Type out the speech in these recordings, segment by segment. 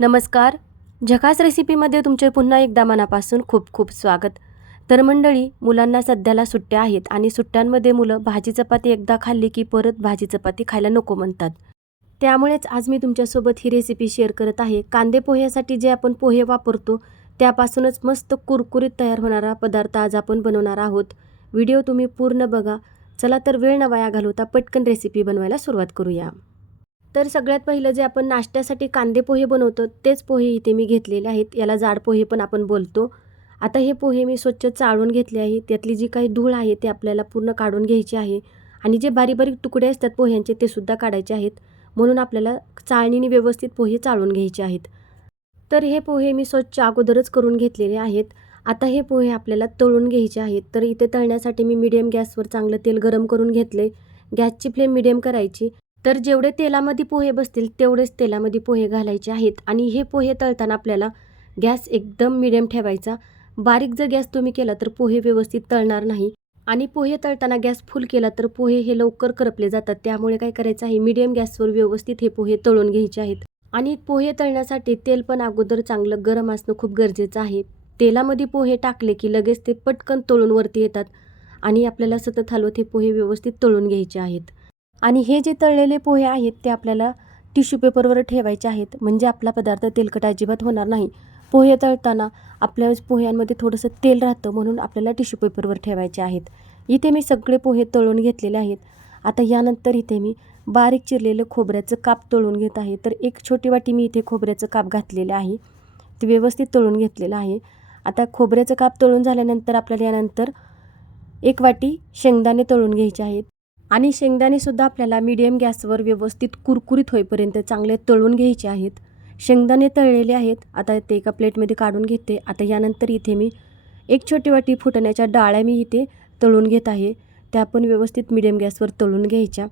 नमस्कार. झकास रेसिपीमध्ये तुमचे पुन्हा एकदा मनापासून खूप खूप स्वागत. तर मंडळी मुलांना सध्याला सुट्ट्या आहेत आणि सुट्ट्यांमध्ये मुलं भाजी चपाती एकदा खाल्ली की परत भाजी चपाती खायला नको म्हणतात. त्यामुळेच आज मी तुमच्यासोबत ही रेसिपी शेअर करत आहे. कांदे पोह्यासाठी जे आपण पोहे वापरतो त्यापासूनच मस्त कुरकुरीत तयार होणारा पदार्थ आज आपण बनवणार आहोत. व्हिडिओ तुम्ही पूर्ण बघा. चला तर वेळ न वाया घालवता पटकन रेसिपी बनवायला सुरुवात करूया. तर सगळ्यात पहिलं जे आपण नाश्त्यासाठी कांदे पोहे बनवतो तेच पोहे इथे मी घेतलेले आहेत. याला जाड पोहे पण आपण बोलतो. आता हे पोहे मी स्वच्छ चाळून घेतले आहे. त्यातली जी काही धूळ आहे ते आपल्याला पूर्ण काढून घ्यायची आहे. आणि जे बारीक बारीक तुकडे असतात पोह्यांचे ते सुद्धा काढायचे आहेत. म्हणून आपल्याला चाळणीने व्यवस्थित पोहे चाळून घ्यायचे आहेत. तर हे पोहे मी स्वच्छ अगोदरच करून घेतलेले आहेत. आता हे पोहे आपल्याला तळून घ्यायचे आहेत. तर इथे तळण्यासाठी मी मीडियम गॅसवर चांगलं तेल गरम करून घेतले गॅसची फ्लेम मीडियम करायची. तर जेवढे तेलामध्ये पोहे बसतील तेवढेच तेलामध्ये पोहे घालायचे आहेत. आणि हे पोहे तळताना आपल्याला गॅस एकदम मिडियम ठेवायचा. बारीक जर गॅस तुम्ही केला तर पोहे व्यवस्थित तळणार नाही. आणि पोहे तळताना गॅस फुल केला तर पोहे हे लवकर करपले जातात. त्यामुळे काय करायचं आहे मीडियम गॅसवर व्यवस्थित हे पोहे तळून घ्यायचे आहेत. आणि पोहे तळण्यासाठी तेल पण अगोदर चांगलं गरम असणं खूप गरजेचं आहे. तेलामध्ये पोहे टाकले की लगेच ते पटकन तळून वरती येतात. आणि आपल्याला सतत हलवत हे पोहे व्यवस्थित तळून घ्यायचे आहेत. आणि हे जे तळलेले पोहे आहेत ते आपल्याला टिश्यू पेपरवर ठेवायचे आहेत. म्हणजे आपला पदार्थ तेलकट अजिबात होणार नाही. पोहे तळताना आपल्या पोह्यांमध्ये थोडंसं तेल राहतं म्हणून आपल्याला टिश्यू पेपरवर ठेवायचे आहेत. इथे मी सगळे पोहे तळून घेतलेले आहेत. आता यानंतर इथे मी बारीक चिरलेलं खोबऱ्याचं काप तळून घेत आहे. तर एक छोटी वाटी मी इथे खोबऱ्याचं काप घातलेलं आहे. ते व्यवस्थित तळून घेतलेलं आहे. आता खोबऱ्याचं काप तळून झाल्यानंतर आपल्याला यानंतर एक वाटी शेंगदाणे तळून घ्यायचे आहेत. आणि शेंगदाणेसुद्धा आपल्याला मीडियम गॅसवर व्यवस्थित कुरकुरीत होईपर्यंत चांगले तळून घ्यायचे आहेत. शेंगदाणे तळलेले आहेत. आता ते एका प्लेटमध्ये काढून घेते. आता यानंतर इथे मी एक छोटी वाटी फुटण्याच्या डाळ्या मी इथे तळून घेत आहे. त्या पण व्यवस्थित मीडियम गॅसवर तळून घ्यायच्या.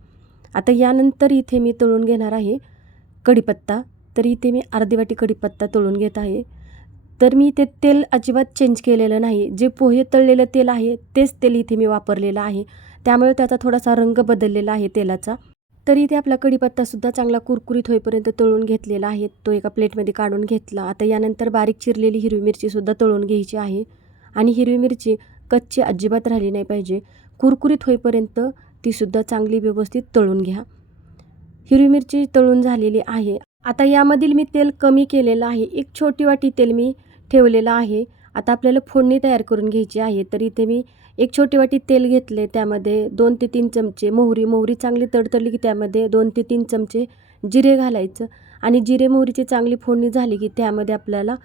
आता यानंतर इथे मी तळून घेणार आहे कढीपत्ता. तर इथे मी अर्धी वाटी कढीपत्ता तळून घेत आहे. तर मी इथे तेल अजिबात चेंज केलेलं नाही. जे पोहे तळलेलं तेल आहे तेच तेल इथे मी वापरलेलं आहे. त्यामुळे त्याचा थोडासा रंग बदललेला आहे तेलाचा. तर इथे आपला कढीपत्तासुद्धा चांगला कुरकुरीत होईपर्यंत तळून घेतलेला आहे. तो एका प्लेटमध्ये काढून घेतला. आता यानंतर बारीक चिरलेली हिरवी मिरचीसुद्धा तळून घ्यायची आहे. आणि हिरवी मिरची कच्ची अजिबात राहिली नाही पाहिजे. कुरकुरीत होईपर्यंत तीसुद्धा चांगली व्यवस्थित तळून घ्या. हिरवी मिरची तळून झालेली आहे. आता यामधील मी तेल कमी केलेलं आहे. एक छोटी वाटी तेल मी ठेवलेलं आहे. आता आपल्याला फोडणी तयार करून घ्यायची आहे तर इथे मी एक छोटी वाटी तेल घेतले त्यामध्ये दोन ते तीन चमचे मोहरी मोहरी चांगली तडतडली की त्यामध्ये दोन ते तीन चमचे जिरे घालायचं आणि जिरे मोहरीची चांगली फोडणी झाली की त्यामध्ये आपल्याला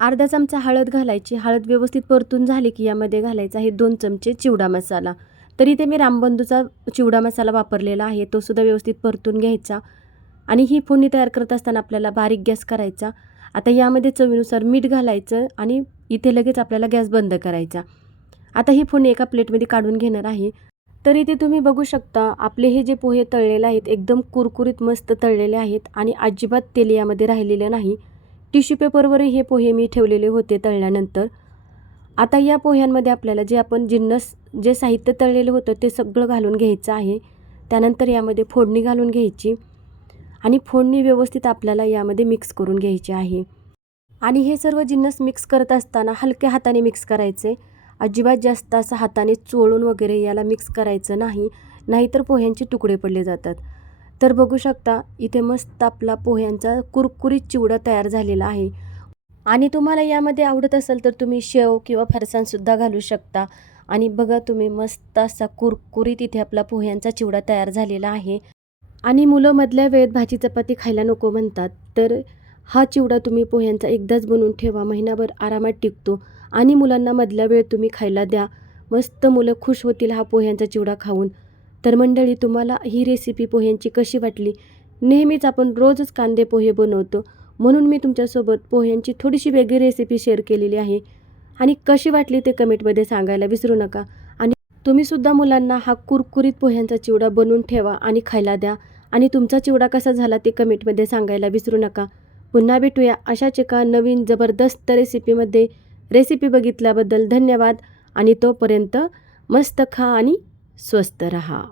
अर्धा चमचा हळद घालायची हळद व्यवस्थित परतून झाली की यामध्ये घालायचा आहे दोन चमचे चिवडा मसाला. तर इथे मी रामबंधूचा चिवडा मसाला वापरलेला आहे तो सुद्धा व्यवस्थित परतून घ्यायचा आणि ही फोडणी तयार करत असताना आपल्याला बारीक गॅस करायचा. आता यामध्ये चवीनुसार मीठ घालायचं आणि इथे लगेच आपल्याला गॅस बंद करायचा. आता ही फोडणी एका प्लेटमध्ये काढून घेणार आहे. तर इथे तुम्ही बघू शकता आपले हे जे पोहे तळलेले आहेत एकदम कुरकुरीत मस्त तळलेले आहेत आणि अजिबात तेल यामध्ये राहिलेलं नाही. टिश्यू पेपरवरही हे पोहे मी ठेवलेले होते तळल्यानंतर. आता या पोह्यांमध्ये आपल्याला जे आपण जिन्नस जे साहित्य तळलेलं होतं ते सगळं घालून घ्यायचं आहे. त्यानंतर यामध्ये फोडणी घालून घ्यायची आणि फोडणी व्यवस्थित आपल्याला यामध्ये मिक्स करून घ्यायची आहे. आणि हे सर्व जिन्नस मिक्स करत असताना हलक्या हाताने मिक्स करायचे. अजिबात जास्त असं हाताने चोळून वगैरे याला मिक्स करायचं नाही नाहीतर पोह्यांचे तुकडे पडले जातात. तर बघू शकता इथे मस्त आपला पोह्यांचा कुरकुरीत चिवडा तयार झालेला आहे. आणि तुम्हाला यामध्ये आवडत असेल तर तुम्ही शेव किंवा फरसाणसुद्धा घालू शकता. आणि बघा तुम्ही मस्त असा कुरकुरीत इथे आपला पोह्यांचा चिवडा तयार झालेला आहे. आणि मुलं मधल्या वेळेत भाजी चपाती खायला नको म्हणतात तर हा चिवडा तुम्ही पोह्यांचा एकदाच बनवून ठेवा. महिनाभर आरामात टिकतो. आणि मुलांना मधल्या वेळेत तुम्ही खायला द्या. मस्त मुलं खुश होतील हा पोह्यांचा चिवडा खाऊन. तर मंडळी तुम्हाला ही रेसिपी पोह्यांची कशी वाटली? नेहमीच आपण रोजच कांदे पोहे बनवतो. म्हणून मी तुमच्यासोबत पोह्यांची थोडीशी वेगळी रेसिपी शेअर केलेली आहे. आणि कशी वाटली ते कमेंटमध्ये सांगायला विसरू नका. आणि तुम्हीसुद्धा मुलांना हा कुरकुरीत पोह्यांचा चिवडा बनवून ठेवा आणि खायला द्या. आणि तुमचा चिवडा कसा झाला ते कमेंटमध्ये सांगायला विसरू नका. पुन्हा भेटूया अशाच एका नवीन जबरदस्त रेसिपीमध्ये. रेसिपी बघितल्याबद्दल धन्यवाद आणि तोपर्यंत मस्त खा आणि स्वस्त रहा.